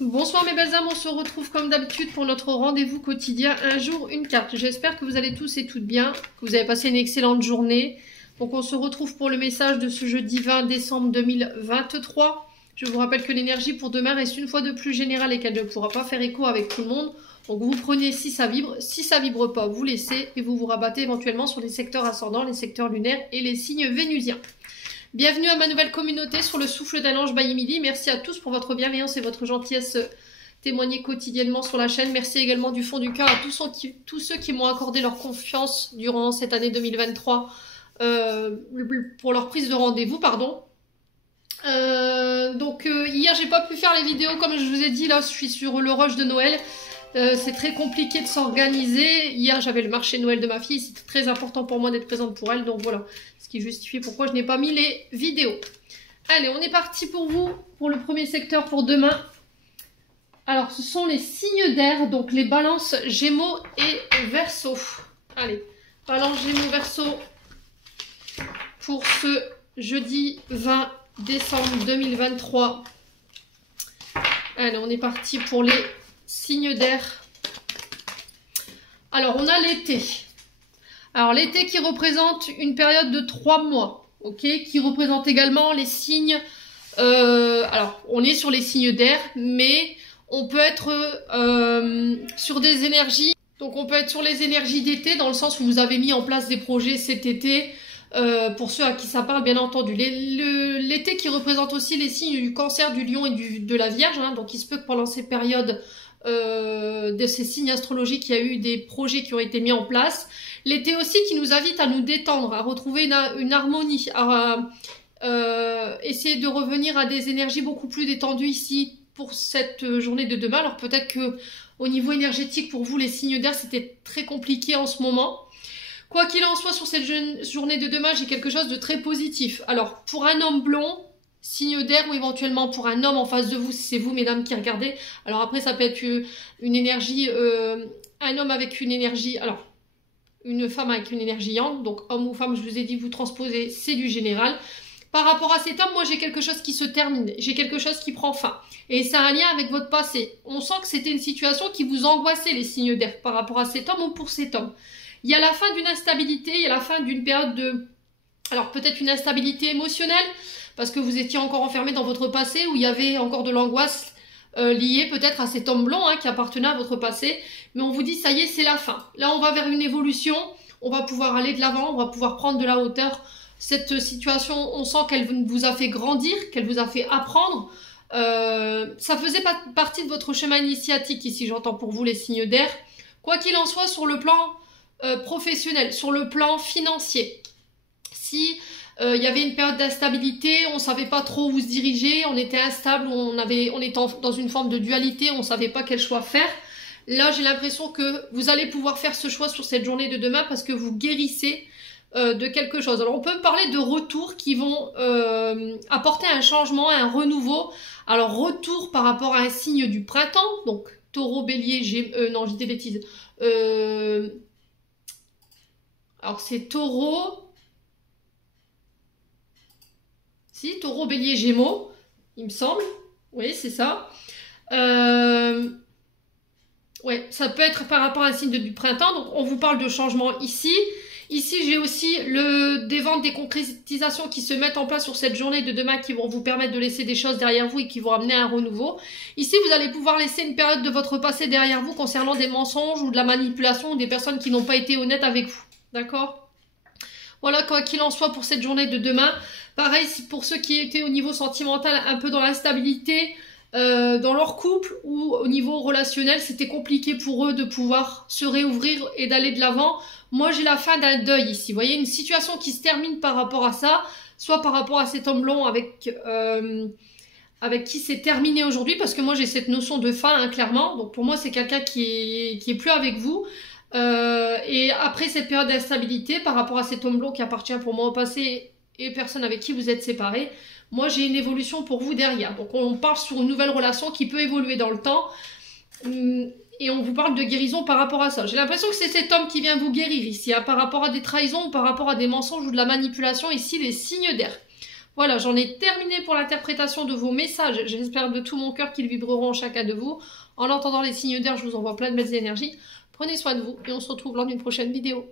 Bonsoir mes belles âmes, on se retrouve comme d'habitude pour notre rendez-vous quotidien, un jour, une carte. J'espère que vous allez tous et toutes bien, que vous avez passé une excellente journée. Donc on se retrouve pour le message de ce jeudi 20 décembre 2023. Je vous rappelle que l'énergie pour demain reste une fois de plus générale et qu'elle ne pourra pas faire écho avec tout le monde. Donc vous prenez si ça vibre pas, vous laissez et vous vous rabattez éventuellement sur les secteurs ascendants, les secteurs lunaires et les signes vénusiens. Bienvenue à ma nouvelle communauté sur le souffle d'un ange by Emily. Merci à tous pour votre bienveillance et votre gentillesse témoignée quotidiennement sur la chaîne. Merci également du fond du cœur à tous ceux qui m'ont accordé leur confiance durant cette année 2023 pour leur prise de rendez-vous, pardon. Hier j'ai pas pu faire les vidéos comme je vous ai dit, là je suis sur le rush de Noël. C'est très compliqué de s'organiser. Hier j'avais le marché Noël de ma fille, c'était très important pour moi d'être présente pour elle, donc voilà ce qui justifie pourquoi je n'ai pas mis les vidéos. Allez, on est parti pour vous, pour le premier secteur pour demain. Alors ce sont les signes d'air, donc les balances, gémeaux et verseaux. Allez, balance, gémeaux, verseaux pour ce jeudi 20 décembre 2023. Allez, on est parti pour les signes d'air. Alors, on a l'été. Alors, l'été qui représente une période de 3 mois, ok, qui représente également les signes... alors, on est sur les signes d'air, mais on peut être sur des énergies... Donc, on peut être sur les énergies d'été, dans le sens où vous avez mis en place des projets cet été, pour ceux à qui ça parle, bien entendu. L'été qui représente aussi les signes du cancer, du lion et de la vierge, hein, donc il se peut que pendant ces périodes... de ces signes astrologiques, il y a eu des projets qui ont été mis en place. L'été aussi qui nous invite à nous détendre, à retrouver une harmonie, à essayer de revenir à des énergies beaucoup plus détendues ici pour cette journée de demain. Alors peut-être que au niveau énergétique pour vous les signes d'air c'était très compliqué en ce moment. Quoi qu'il en soit, sur cette journée de demain j'ai quelque chose de très positif. Alors pour un homme blond, signe d'air, ou éventuellement pour un homme en face de vous, si c'est vous mesdames qui regardez. Alors après ça peut être une énergie, un homme avec une énergie, alors une femme avec une énergie yang, donc homme ou femme, je vous ai dit vous transposez, c'est du général. Par rapport à cet homme, moi j'ai quelque chose qui se termine, j'ai quelque chose qui prend fin. Et c'est un lien avec votre passé. On sent que c'était une situation qui vous angoissait, les signes d'air, par rapport à cet homme ou pour cet homme. Il y a la fin d'une instabilité, il y a la fin d'une période de... Alors peut-être une instabilité émotionnelle, parce que vous étiez encore enfermé dans votre passé, où il y avait encore de l'angoisse liée peut-être à cet homme blond qui appartenait à votre passé. Mais on vous dit, ça y est, c'est la fin. Là, on va vers une évolution, on va pouvoir aller de l'avant, on va pouvoir prendre de la hauteur. Cette situation, on sent qu'elle vous a fait grandir, qu'elle vous a fait apprendre. Ça faisait pas partie de votre chemin initiatique ici, j'entends pour vous les signes d'air. Quoi qu'il en soit, sur le plan professionnel, sur le plan financier, si... il y avait une période d'instabilité, on ne savait pas trop où se diriger, on était instable, on était dans une forme de dualité, on ne savait pas quel choix faire. Là, j'ai l'impression que vous allez pouvoir faire ce choix sur cette journée de demain parce que vous guérissez de quelque chose. Alors, on peut parler de retours qui vont apporter un changement, un renouveau. Alors, retour par rapport à un signe du printemps, donc taureau, bélier, non, je dis des bêtises. Alors, c'est taureau... Si, taureau, bélier, gémeaux, il me semble. Oui, c'est ça. Ouais, ça peut être par rapport à un signe du printemps. Donc, on vous parle de changement ici. Ici, j'ai aussi des ventes, des concrétisations qui se mettent en place sur cette journée de demain qui vont vous permettre de laisser des choses derrière vous et qui vont amener un renouveau. Ici, vous allez pouvoir laisser une période de votre passé derrière vous concernant des mensonges ou de la manipulation ou des personnes qui n'ont pas été honnêtes avec vous. D'accord ? Voilà, quoi qu'il en soit pour cette journée de demain. Pareil, pour ceux qui étaient au niveau sentimental un peu dans l'instabilité, dans leur couple ou au niveau relationnel, c'était compliqué pour eux de pouvoir se réouvrir et d'aller de l'avant. Moi, j'ai la fin d'un deuil ici. Vous voyez, une situation qui se termine par rapport à ça, soit par rapport à cet homme blond avec qui c'est terminé aujourd'hui, parce que moi, j'ai cette notion de fin, clairement. Donc, pour moi, c'est quelqu'un qui est plus avec vous. Et après cette période d'instabilité par rapport à cet homme blond qui appartient pour moi au passé et personne avec qui vous êtes séparés, moi j'ai une évolution pour vous derrière. Donc on parle sur une nouvelle relation qui peut évoluer dans le temps et on vous parle de guérison par rapport à ça. J'ai l'impression que c'est cet homme qui vient vous guérir ici, par rapport à des trahisons ou par rapport à des mensonges ou de la manipulation, ici les signes d'air. Voilà, j'en ai terminé pour l'interprétation de vos messages. J'espère de tout mon cœur qu'ils vibreront en chacun de vous. En entendant les signes d'air, je vous envoie plein de belles énergies. Prenez soin de vous et on se retrouve lors d'une prochaine vidéo.